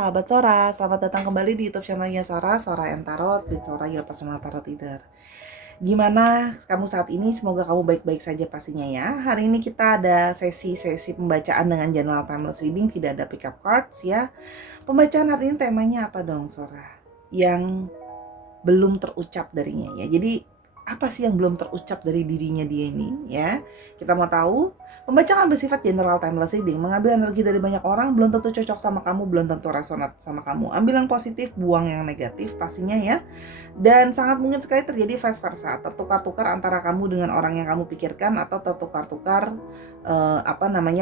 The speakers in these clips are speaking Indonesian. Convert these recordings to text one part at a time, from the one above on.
sahabat Sora, selamat datang kembali di YouTube channelnya Sora, Sora and Tarot with Sora, your personal tarot reader. Gimana kamu saat ini? Semoga kamu baik-baik saja pastinya ya. Hari ini kita ada sesi pembacaan dengan general timeless reading, tidak ada pick up cards ya. Pembacaan hari ini temanya apa dong Sora? Yang belum terucap darinya ya. Jadi apa sih yang belum terucap dari dirinya dia ini ya? Kita mau tahu. Pembacaan bersifat general timeless reading, mengambil energi dari banyak orang, belum tentu cocok sama kamu, belum tentu resonate sama kamu. Ambil yang positif, buang yang negatif pastinya ya. Dan sangat mungkin sekali terjadi vice versa, tertukar-tukar antara kamu dengan orang yang kamu pikirkan, atau tertukar-tukar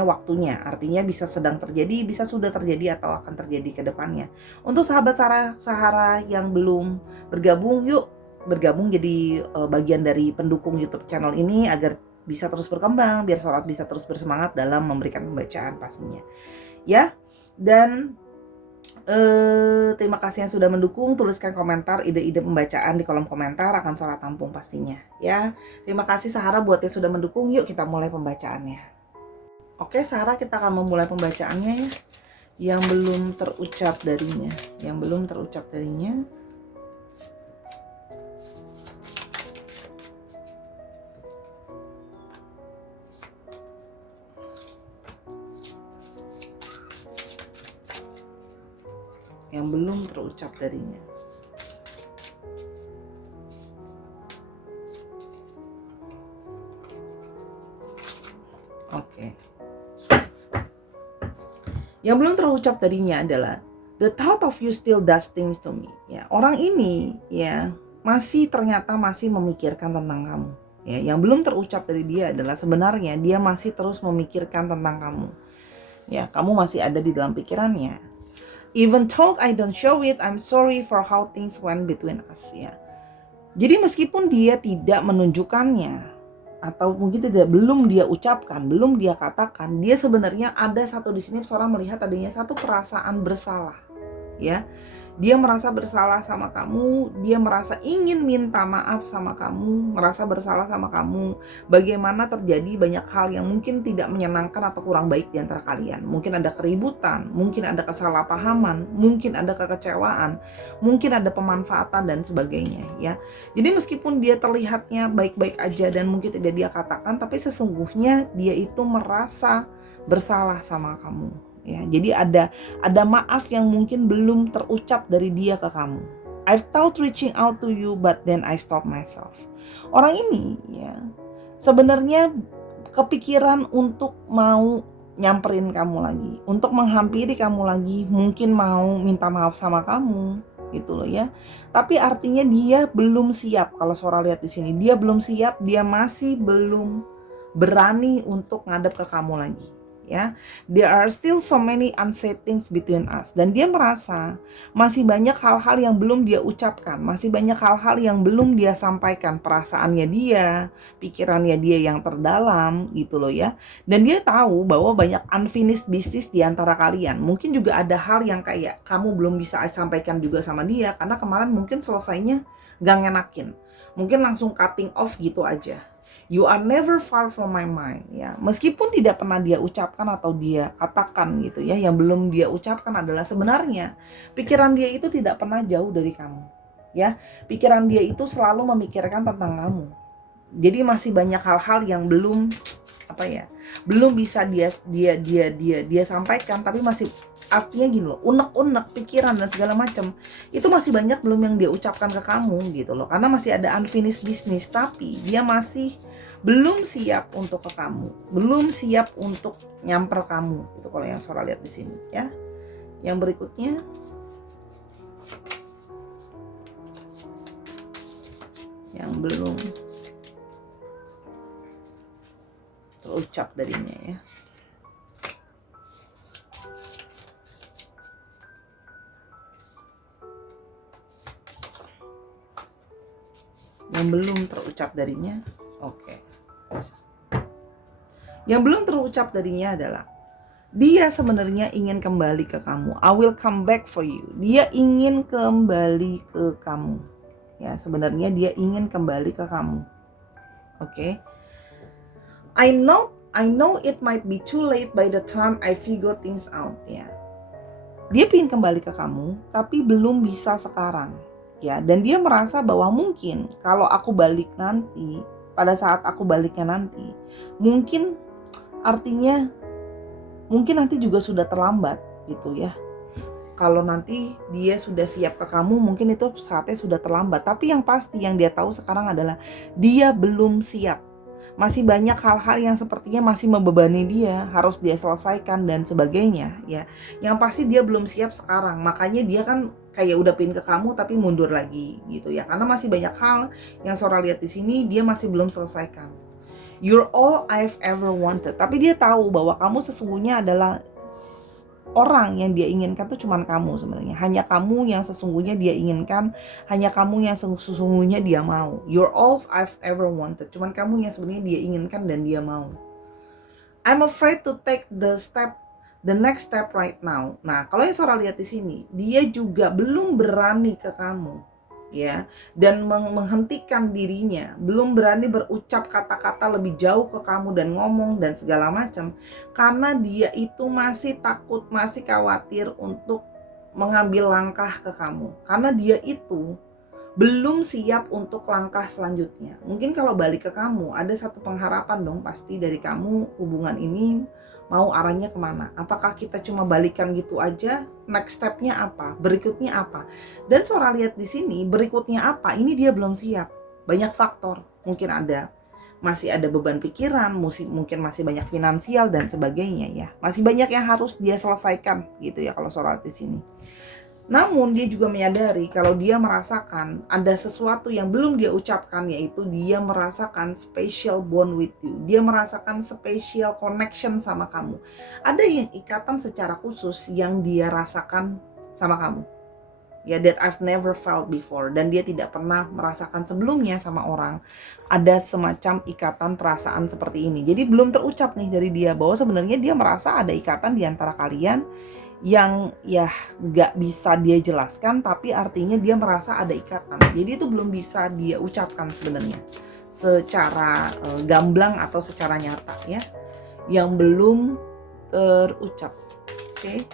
waktunya. Artinya bisa sedang terjadi, bisa sudah terjadi, atau akan terjadi ke depannya. Untuk sahabat Sahara yang belum bergabung, yuk bergabung jadi bagian dari pendukung YouTube channel ini agar bisa terus berkembang, biar Sora bisa terus bersemangat dalam memberikan pembacaan pastinya ya. Dan terima kasih yang sudah mendukung. Tuliskan komentar ide-ide pembacaan di kolom komentar, akan Sora tampung pastinya ya. Terima kasih Sahara buat yang sudah mendukung. Yuk kita mulai pembacaannya. Oke Sahara, kita akan memulai pembacaannya ya. Yang belum terucap darinya, Oke. Yang belum terucap darinya adalah the thought of you still does things to me. Ya, orang ini ya ternyata masih memikirkan tentang kamu. Ya, yang belum terucap dari dia adalah sebenarnya dia masih terus memikirkan tentang kamu. Ya, kamu masih ada di dalam pikirannya. Even though I don't show it, I'm sorry for how things went between us. Ya. Jadi meskipun dia tidak menunjukkannya, atau mungkin belum dia ucapkan, belum dia katakan, dia sebenarnya ada satu di sini. Seorang melihat adanya satu perasaan bersalah ya. Dia merasa bersalah sama kamu, dia merasa ingin minta maaf sama kamu, merasa bersalah sama kamu. Bagaimana terjadi banyak hal yang mungkin tidak menyenangkan atau kurang baik di antara kalian. Mungkin ada keributan, mungkin ada kesalahpahaman, mungkin ada kekecewaan, mungkin ada pemanfaatan dan sebagainya ya. Jadi meskipun dia terlihatnya baik-baik aja dan mungkin tidak dia katakan, tapi sesungguhnya dia itu merasa bersalah sama kamu. Ya, jadi ada maaf yang mungkin belum terucap dari dia ke kamu. I've thought reaching out to you, but then I stop myself. Orang ini ya sebenarnya kepikiran untuk mau nyamperin kamu lagi, untuk menghampiri kamu lagi, mungkin mau minta maaf sama kamu gitu loh ya. Tapi artinya dia belum siap. Kalau Sora lihat di sini, dia belum siap, dia masih belum berani untuk ngadep ke kamu lagi. Ya, there are still so many unsaid things between us. Dan dia merasa masih banyak hal-hal yang belum dia ucapkan, masih banyak hal-hal yang belum dia sampaikan, perasaannya dia, pikirannya dia yang terdalam gitu loh ya. Dan dia tahu bahwa banyak unfinished business di antara kalian. Mungkin juga ada hal yang kayak kamu belum bisa sampaikan juga sama dia, karena kemarin mungkin selesainya gak ngenakin, mungkin langsung cutting off gitu aja. You are never far from my mind ya. Meskipun tidak pernah dia ucapkan atau dia katakan gitu ya, yang belum dia ucapkan adalah sebenarnya pikiran dia itu tidak pernah jauh dari kamu. Ya, pikiran dia itu selalu memikirkan tentang kamu. Jadi masih banyak hal-hal yang belum belum bisa dia sampaikan, tapi masih, artinya gini loh, unek-unek pikiran dan segala macam itu masih banyak belum yang dia ucapkan ke kamu gitu loh, karena masih ada unfinished business. Tapi dia masih belum siap untuk ke kamu, belum siap untuk nyamper kamu. Itu kalau yang Sora lihat di sini ya. Yang berikutnya yang belum terucap darinya ya. Yang belum terucap darinya, oke. Yang belum terucap darinya adalah dia sebenarnya ingin kembali ke kamu. I will come back for you. Dia ingin kembali ke kamu. Ya, sebenarnya dia ingin kembali ke kamu. Oke. I know it might be too late by the time I figure things out ya. Dia ingin kembali ke kamu, tapi belum bisa sekarang. Ya, dan dia merasa bahwa mungkin kalau aku balik nanti, pada saat aku baliknya nanti, mungkin artinya mungkin nanti juga sudah terlambat gitu ya. Kalau nanti dia sudah siap ke kamu, mungkin itu saatnya sudah terlambat. Tapi yang pasti yang dia tahu sekarang adalah dia belum siap. Masih banyak hal-hal yang sepertinya masih membebani dia, harus dia selesaikan dan sebagainya ya. Yang pasti dia belum siap sekarang. Makanya dia kan kayak udah pin ke kamu tapi mundur lagi gitu ya. Karena masih banyak hal yang Sora lihat di sini dia masih belum selesaikan. You're all I've ever wanted. Tapi dia tahu bahwa kamu sesungguhnya adalah orang yang dia inginkan tuh cuman kamu sebenarnya. Hanya kamu yang sesungguhnya dia inginkan, hanya kamu yang sesungguhnya dia mau. You're all I've ever wanted. Cuman kamu yang sebenarnya dia inginkan dan dia mau. I'm afraid to take the next step right now. Nah, kalau yang Sora lihat di sini, dia juga belum berani ke kamu. Ya, dan menghentikan dirinya, belum berani berucap kata-kata lebih jauh ke kamu dan ngomong dan segala macam, karena dia itu masih takut, masih khawatir untuk mengambil langkah ke kamu, karena dia itu belum siap untuk langkah selanjutnya. Mungkin kalau balik ke kamu, ada satu pengharapan dong pasti dari kamu, hubungan ini mau arahnya kemana. Apakah kita cuma balikan gitu aja? Next stepnya apa? Berikutnya apa? Dan Sora lihat di sini, berikutnya apa? Ini dia belum siap. Banyak faktor. Mungkin masih ada beban pikiran, mungkin masih banyak finansial dan sebagainya ya. Masih banyak yang harus dia selesaikan gitu ya kalau Sora lihat di sini. Namun dia juga menyadari kalau dia merasakan ada sesuatu yang belum dia ucapkan, yaitu dia merasakan special bond with you. Dia merasakan special connection sama kamu. Ada yang ikatan secara khusus yang dia rasakan sama kamu. Ya, that I've never felt before. Dan dia tidak pernah merasakan sebelumnya sama orang. Ada semacam ikatan perasaan seperti ini. Jadi belum terucap nih dari dia bahwa sebenarnya dia merasa ada ikatan di antara kalian yang ya nggak bisa dia jelaskan, tapi artinya dia merasa ada ikatan. Jadi itu belum bisa dia ucapkan sebenarnya secara gamblang atau secara nyata ya, yang belum terucap. Oke.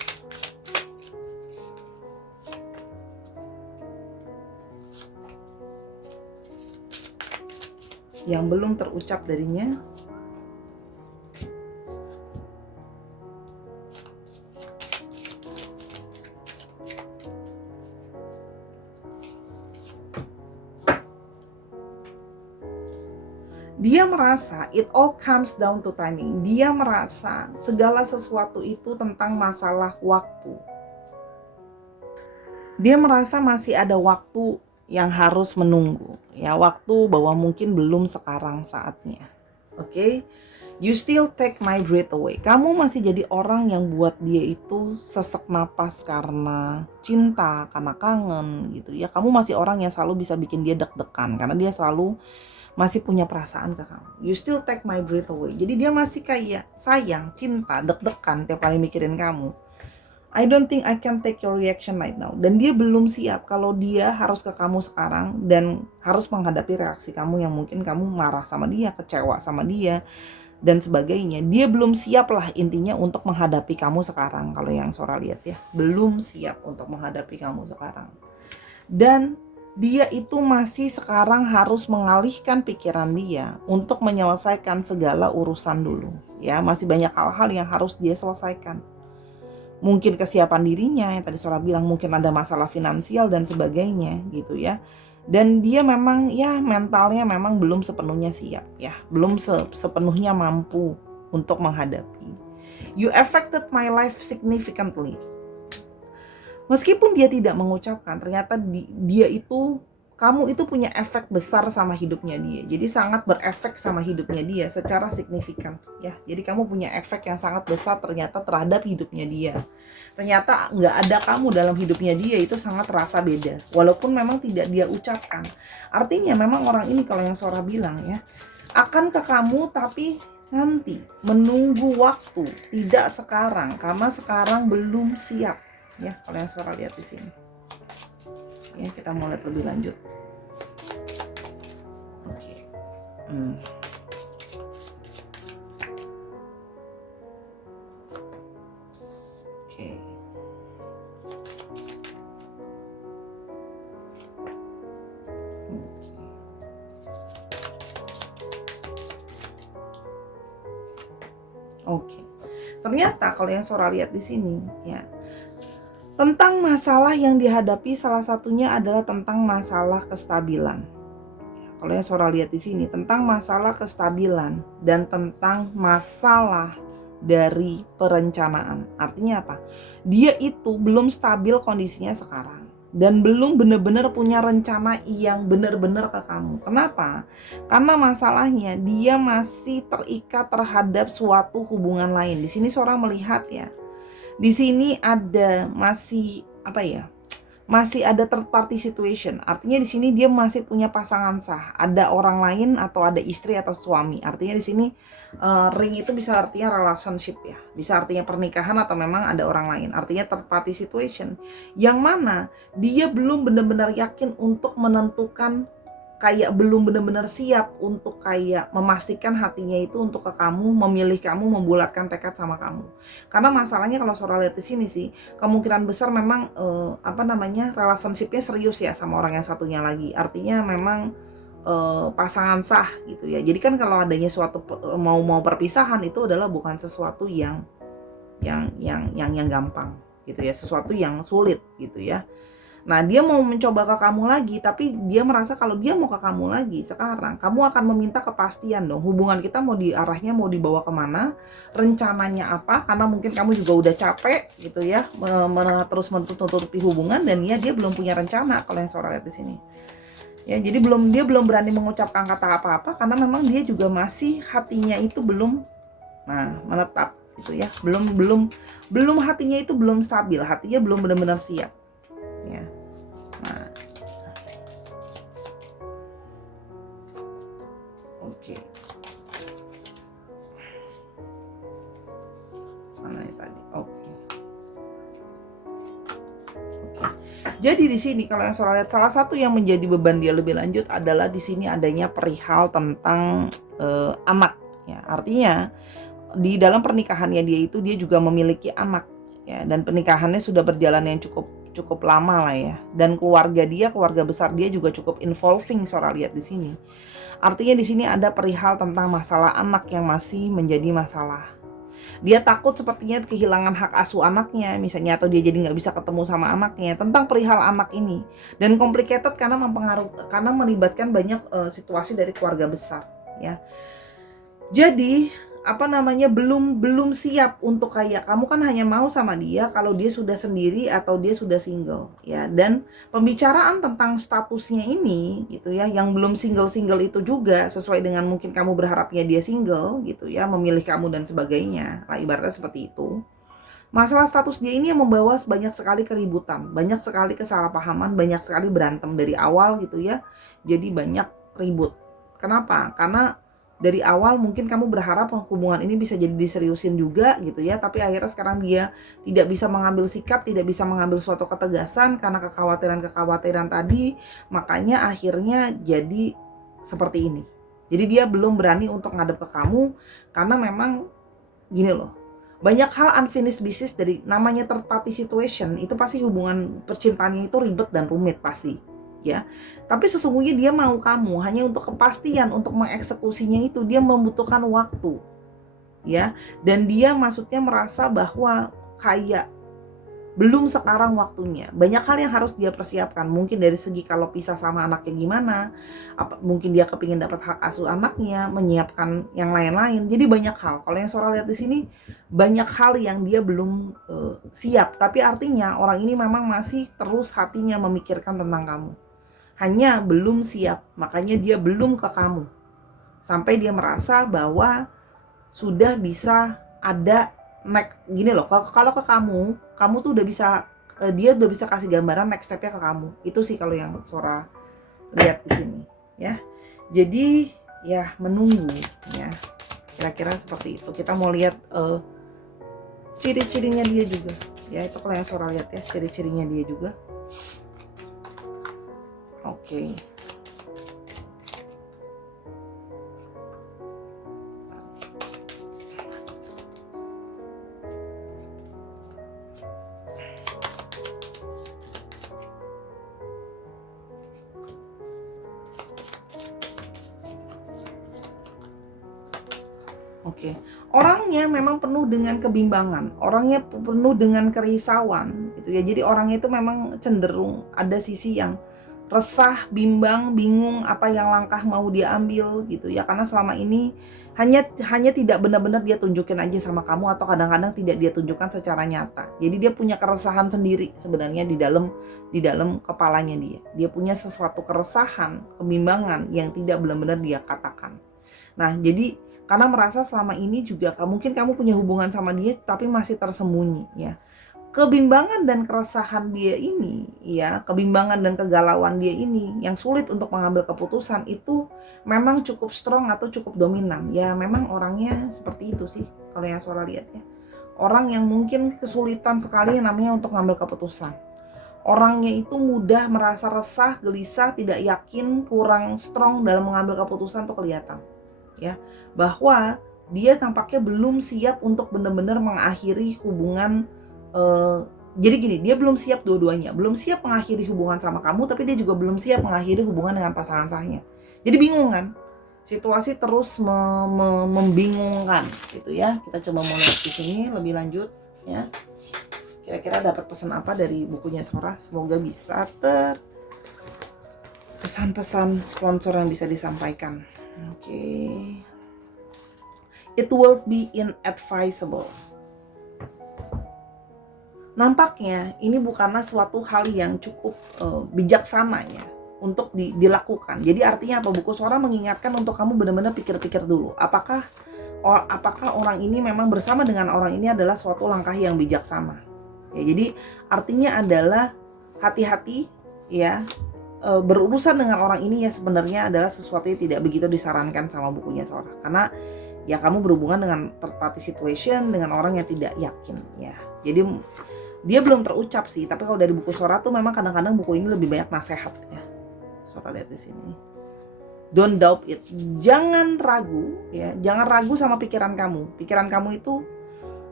Yang belum terucap darinya. Dia merasa it all comes down to timing. Dia merasa segala sesuatu itu tentang masalah waktu. Dia merasa masih ada waktu yang harus menunggu. Ya, waktu bahwa mungkin belum sekarang saatnya. Oke? You still take my breath away. Kamu masih jadi orang yang buat dia itu sesak napas karena cinta, karena kangen gitu ya. Kamu masih orang yang selalu bisa bikin dia deg-degan karena dia selalu masih punya perasaan ke kamu. You still take my breath away. Jadi dia masih kayak sayang, cinta, deg-degan tiap kali mikirin kamu. I don't think I can take your reaction right now. Dan dia belum siap kalau dia harus ke kamu sekarang dan harus menghadapi reaksi kamu yang mungkin kamu marah sama dia, kecewa sama dia, dan sebagainya. Dia belum siap lah intinya untuk menghadapi kamu sekarang. Kalau yang Sora lihat ya, belum siap untuk menghadapi kamu sekarang. Dan dia itu masih sekarang harus mengalihkan pikiran dia untuk menyelesaikan segala urusan dulu. Ya, masih banyak hal-hal yang harus dia selesaikan. Mungkin kesiapan dirinya yang tadi Sora bilang, mungkin ada masalah finansial dan sebagainya gitu ya. Dan dia memang ya mentalnya memang belum sepenuhnya siap ya, belum sepenuhnya mampu untuk menghadapi. You affected my life significantly. Meskipun dia tidak mengucapkan, ternyata kamu itu punya efek besar sama hidupnya dia. Jadi sangat berefek sama hidupnya dia secara signifikan ya. Jadi kamu punya efek yang sangat besar ternyata terhadap hidupnya dia. Ternyata nggak ada kamu dalam hidupnya dia itu sangat terasa beda. Walaupun memang tidak dia ucapkan. Artinya memang orang ini kalau yang Sora bilang ya, akan ke kamu tapi nanti, menunggu waktu, tidak sekarang karena sekarang belum siap. Ya, kalau yang Sora lihat di sini. Ya, kita mau lihat lebih lanjut. Oke. Oke. Oke. Ternyata kalau yang Sora lihat di sini ya, tentang masalah yang dihadapi salah satunya adalah tentang masalah kestabilan. Kalau yang Sora lihat di sini tentang masalah kestabilan dan tentang masalah dari perencanaan. Artinya apa? Dia itu belum stabil kondisinya sekarang dan belum benar-benar punya rencana yang benar-benar ke kamu. Kenapa? Karena masalahnya dia masih terikat terhadap suatu hubungan lain. Di sini Sora melihat ya. Di sini ada masih apa ya? Masih ada third party situation. Artinya di sini dia masih punya pasangan sah. Ada orang lain atau ada istri atau suami. Artinya di sini ring itu bisa artinya relationship ya. Bisa artinya pernikahan atau memang ada orang lain. Artinya third party situation. Yang mana dia belum benar-benar yakin untuk menentukan, kayak belum benar-benar siap untuk kayak memastikan hatinya itu untuk ke kamu, memilih kamu, membulatkan tekad sama kamu. Karena masalahnya kalau Sora lihat di sini sih, kemungkinan besar memang relationship-nya serius ya sama orang yang satunya lagi. Artinya memang pasangan sah gitu ya. Jadi kan kalau adanya suatu mau perpisahan itu adalah bukan sesuatu yang gampang gitu ya, sesuatu yang sulit gitu ya. Nah, dia mau mencoba ke kamu lagi, tapi dia merasa kalau dia mau ke kamu lagi sekarang, kamu akan meminta kepastian dong. Hubungan kita mau diarahnya mau dibawa kemana, rencananya apa, karena mungkin kamu juga udah capek gitu ya, terus menutupi hubungan, dan ya dia belum punya rencana kalau yang Sora lihat di sini. Ya, jadi dia belum berani mengucapkan kata apa-apa karena memang dia juga masih hatinya itu belum menetap gitu ya. Belum hatinya itu belum stabil, hatinya belum benar-benar siap. Ya. Nah, oke. Mana ini tadi? Oke. Jadi di sini kalau yang Sora lihat, salah satu yang menjadi beban dia lebih lanjut adalah di sini adanya perihal tentang anak. Ya, artinya di dalam pernikahannya dia juga memiliki anak ya, dan pernikahannya sudah berjalan yang cukup lama lah ya, dan keluarga besar dia juga cukup involving. Sora lihat di sini artinya di sini ada perihal tentang masalah anak yang masih menjadi masalah. Dia takut sepertinya kehilangan hak asuh anaknya misalnya, atau dia jadi nggak bisa ketemu sama anaknya, tentang perihal anak ini. Dan complicated karena melibatkan banyak situasi dari keluarga besar ya. Jadi belum siap untuk kayak kamu kan hanya mau sama dia kalau dia sudah sendiri atau dia sudah single ya. Dan pembicaraan tentang statusnya ini gitu ya, yang belum single itu juga sesuai dengan mungkin kamu berharapnya dia single gitu ya, memilih kamu dan sebagainya lah, ibaratnya seperti itu. Masalah status dia ini yang membawa banyak sekali keributan, banyak sekali kesalahpahaman, banyak sekali berantem dari awal gitu ya. Jadi banyak ribut. Kenapa? Karena dari awal mungkin kamu berharap hubungan ini bisa jadi diseriusin juga gitu ya, tapi akhirnya sekarang dia tidak bisa mengambil sikap, tidak bisa mengambil suatu ketegasan karena kekhawatiran tadi, makanya akhirnya jadi seperti ini. Jadi dia belum berani untuk ngadep ke kamu karena memang gini loh, banyak hal unfinished business dari namanya third party situation. Itu pasti hubungan percintaannya itu ribet dan rumit pasti ya. Tapi sesungguhnya dia mau kamu, hanya untuk kepastian, untuk mengeksekusinya itu dia membutuhkan waktu ya. Dan dia maksudnya merasa bahwa kayak belum sekarang waktunya. Banyak hal yang harus dia persiapkan. Mungkin dari segi kalau pisah sama anaknya gimana, mungkin dia kepingin dapat hak asuh anaknya, menyiapkan yang lain-lain. Jadi banyak hal. Kalau yang Sora lihat di sini, banyak hal yang dia belum siap. Tapi artinya orang ini memang masih terus hatinya memikirkan tentang kamu. Hanya belum siap. Makanya dia belum ke kamu. Sampai dia merasa bahwa sudah bisa ada next gini loh, kalau ke kamu tuh udah bisa, dia udah bisa kasih gambaran next stepnya ke kamu. Itu sih kalau yang Sora lihat di sini ya. Jadi ya menunggu ya, kira-kira seperti itu. Kita mau lihat ciri-cirinya dia juga ya. Itu kalau yang Sora lihat ya, ciri-cirinya dia juga. Oke. Oke. Orangnya memang penuh dengan kebimbangan, orangnya penuh dengan kerisauan gitu ya. Jadi orangnya itu memang cenderung ada sisi yang resah, bimbang, bingung apa yang langkah mau dia ambil gitu ya. Karena selama ini hanya tidak benar-benar dia tunjukin aja sama kamu, atau kadang-kadang tidak dia tunjukkan secara nyata. Jadi dia punya keresahan sendiri sebenarnya di dalam kepalanya dia. Dia punya sesuatu keresahan, kebimbangan yang tidak benar-benar dia katakan. Nah, jadi karena merasa selama ini juga mungkin kamu punya hubungan sama dia tapi masih tersembunyi ya. Kebimbangan dan keresahan dia ini ya, kebimbangan dan kegalauan dia ini yang sulit untuk mengambil keputusan itu memang cukup strong atau cukup dominan. Ya memang orangnya seperti itu sih kalau yang Suara lihat ya. Orang yang mungkin kesulitan sekali namanya untuk mengambil keputusan. Orangnya itu mudah merasa resah, gelisah, tidak yakin, kurang strong dalam mengambil keputusan tuh kelihatan. Ya, bahwa dia tampaknya belum siap untuk benar-benar mengakhiri hubungan. Jadi gini, dia belum siap dua-duanya, belum siap mengakhiri hubungan sama kamu, tapi dia juga belum siap mengakhiri hubungan dengan pasangan sahnya. Jadi bingung kan, situasi terus membingungkan gitu ya. Kita coba mulai di sini lebih lanjut ya. Kira-kira dapat pesan apa dari bukunya Sora? Semoga bisa pesan-pesan sponsor yang bisa disampaikan. Oke. It will be inadvisable. Nampaknya ini bukanlah suatu hal yang cukup bijaksana ya untuk dilakukan. Jadi artinya apa? Buku Sora mengingatkan untuk kamu benar-benar pikir-pikir dulu. Apakah orang ini memang bersama dengan orang ini adalah suatu langkah yang bijaksana. Ya, jadi artinya adalah hati-hati ya. Berurusan dengan orang ini ya sebenarnya adalah sesuatu yang tidak begitu disarankan sama bukunya Sora. Karena ya kamu berhubungan dengan third party situation dengan orang yang tidak yakin ya. Jadi dia belum terucap sih, tapi kalau dari buku Sora tuh memang kadang-kadang buku ini lebih banyak nasihat ya. Sora lihat di sini. Don't doubt it. Jangan ragu ya, jangan ragu sama pikiran kamu. Pikiran kamu itu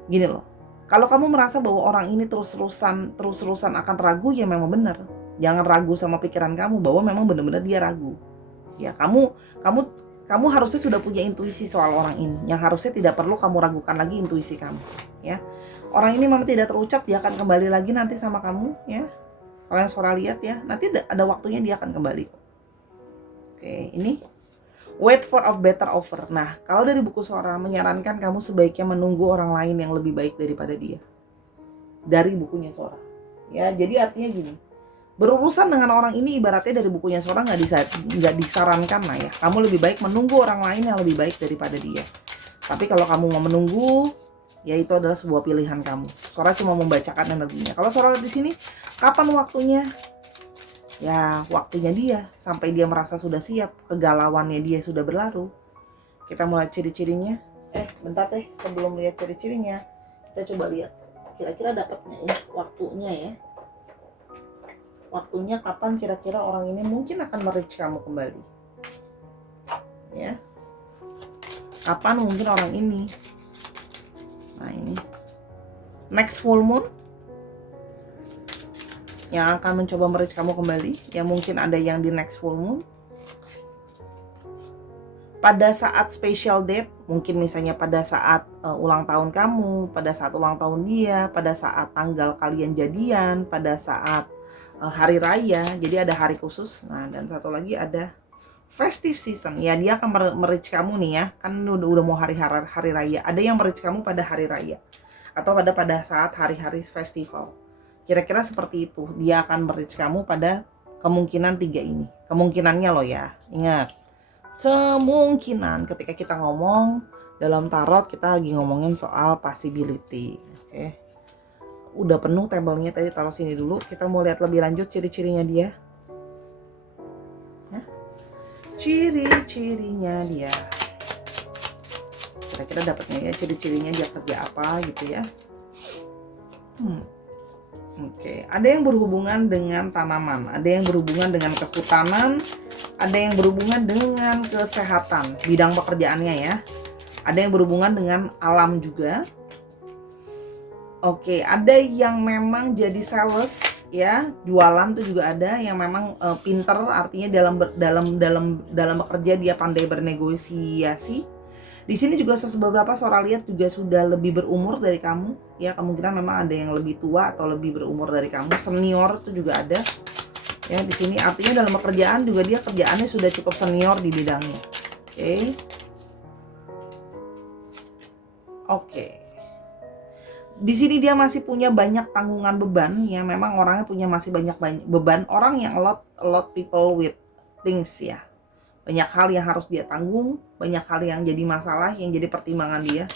gini loh. Kalau kamu merasa bahwa orang ini terus-terusan akan ragu, ya memang benar. Jangan ragu sama pikiran kamu bahwa memang benar-benar dia ragu. Ya, kamu harusnya sudah punya intuisi soal orang ini. Yang harusnya tidak perlu kamu ragukan lagi intuisi kamu, ya. Orang ini memang tidak terucap, dia akan kembali lagi nanti sama kamu, ya. Kalau yang Sora lihat ya, nanti ada waktunya dia akan kembali. Oke, ini wait for a better offer. Nah, kalau dari buku Sora menyarankan kamu sebaiknya menunggu orang lain yang lebih baik daripada dia. Dari bukunya Sora. Ya, jadi artinya gini. Berurusan dengan orang ini ibaratnya dari bukunya Sora nggak disarankan lah ya. Kamu lebih baik menunggu orang lain yang lebih baik daripada dia. Tapi kalau kamu mau menunggu, ya itu adalah sebuah pilihan kamu. Sora cuma membacakan energinya. Kalau Sora lihat di sini, kapan waktunya? Ya waktunya dia sampai dia merasa sudah siap, kegalauannya dia sudah berlalu. Kita mulai ciri-cirinya. Bentar deh, sebelum lihat ciri-cirinya, kita coba lihat kira-kira dapatnya ya waktunya ya. Waktunya kapan kira-kira orang ini mungkin akan merich kamu kembali. Ya. Kapan mungkin orang ini. Nah, ini. Next full moon yang akan mencoba merich kamu kembali. Ya mungkin ada yang di next full moon. Pada saat special date, mungkin misalnya pada saat ulang tahun kamu, pada saat ulang tahun dia, pada saat tanggal kalian jadian, pada saat hari raya, jadi ada hari khusus. Nah, dan satu lagi ada festive season. Ya, dia akan merich kamu nih ya. Kan udah mau hari raya. Ada yang merich kamu pada hari raya atau pada saat hari-hari festival. Kira-kira seperti itu. Dia akan merich kamu pada kemungkinan 3 ini. Kemungkinannya loh ya. Ingat. Kemungkinan ketika kita ngomong dalam tarot kita lagi ngomongin soal possibility. Oke. Udah penuh tabelnya tadi, taruh sini dulu. Kita mau lihat lebih lanjut ciri-cirinya dia. Ya. Ciri-cirinya dia. Kira-kira dapatnya ya ciri-cirinya dia kerja apa gitu ya. Oke. Ada yang berhubungan dengan tanaman, ada yang berhubungan dengan kehutanan, ada yang berhubungan dengan kesehatan, bidang pekerjaannya ya. Ada yang berhubungan dengan alam juga. Oke, ada yang memang jadi sales ya, jualan tuh juga ada yang memang pinter, artinya dalam bekerja dia pandai bernegosiasi. Di sini juga beberapa Sora lihat juga sudah lebih berumur dari kamu, ya kemungkinan memang ada yang lebih tua atau lebih berumur dari kamu, senior itu juga ada. Ya, di sini artinya dalam pekerjaan juga dia kerjaannya sudah cukup senior di bidangnya. Oke. Di sini dia masih punya banyak tanggungan beban, ya memang orangnya punya masih banyak beban, orang yang a lot people with things ya. Banyak hal yang harus dia tanggung, banyak hal yang jadi masalah, yang jadi pertimbangan dia.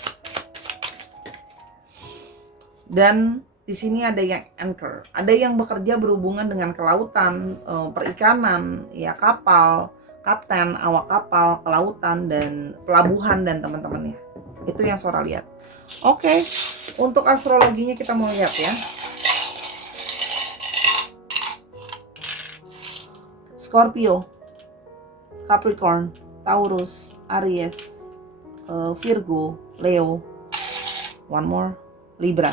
Dan di sini ada yang anchor, ada yang bekerja berhubungan dengan kelautan, perikanan, ya kapal, kapten, awak kapal, kelautan dan pelabuhan dan teman-temannya. Itu yang Sora lihat. Oke, untuk astrologinya kita mau lihat ya. Scorpio, Capricorn, Taurus, Aries, Virgo, Leo, one more, Libra.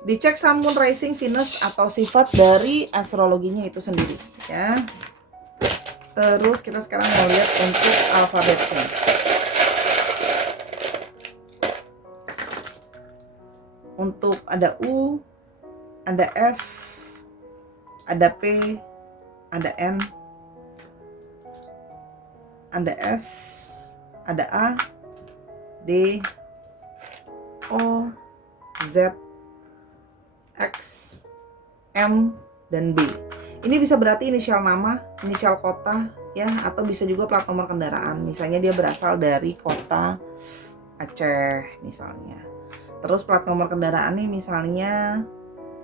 Dicek Sun, Moon, Rising, Venus atau sifat dari astrologinya itu sendiri ya. Terus kita sekarang mau lihat untuk alfabetnya. Untuk ada U, ada F, ada P, ada N, ada S, ada A, D, O, Z, X, M, dan B. Ini bisa berarti inisial nama, inisial kota ya, atau bisa juga plat nomor kendaraan. Misalnya dia berasal dari kota Aceh misalnya. Terus plat nomor kendaraan ini misalnya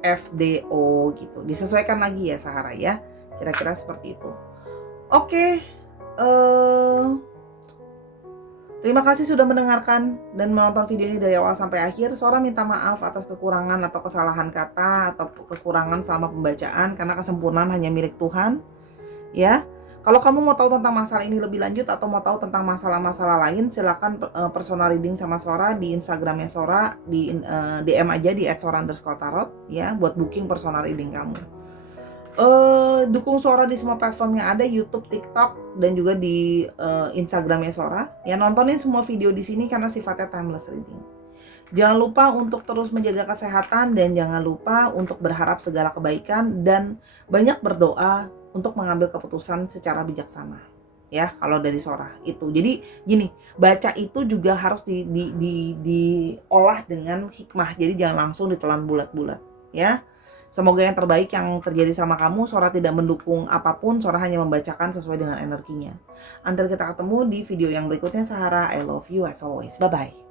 FDO gitu. Disesuaikan lagi ya Sahara ya. Kira-kira seperti itu. Oke. Terima kasih sudah mendengarkan dan menonton video ini dari awal sampai akhir. Sora minta maaf atas kekurangan atau kesalahan kata atau kekurangan selama pembacaan karena kesempurnaan hanya milik Tuhan. Ya. Kalau kamu mau tahu tentang masalah ini lebih lanjut atau mau tahu tentang masalah-masalah lain, silakan personal reading sama Sora di Instagramnya Sora, di DM aja di @sora_tarot ya buat booking personal reading kamu. Dukung Sora di semua platform yang ada, YouTube, TikTok, dan juga di Instagramnya Sora. Ya, nontonin semua video di sini karena sifatnya timeless reading. Jangan lupa untuk terus menjaga kesehatan dan jangan lupa untuk berharap segala kebaikan dan banyak berdoa untuk mengambil keputusan secara bijaksana. Ya, kalau dari Sora itu. Jadi gini, baca itu juga harus diolah dengan hikmah. Jadi jangan langsung ditelan bulat-bulat, ya. Semoga yang terbaik yang terjadi sama kamu. Sora tidak mendukung apapun, Sora hanya membacakan sesuai dengan energinya. Until kita ketemu di video yang berikutnya, Sahara, I love you as always. Bye-bye.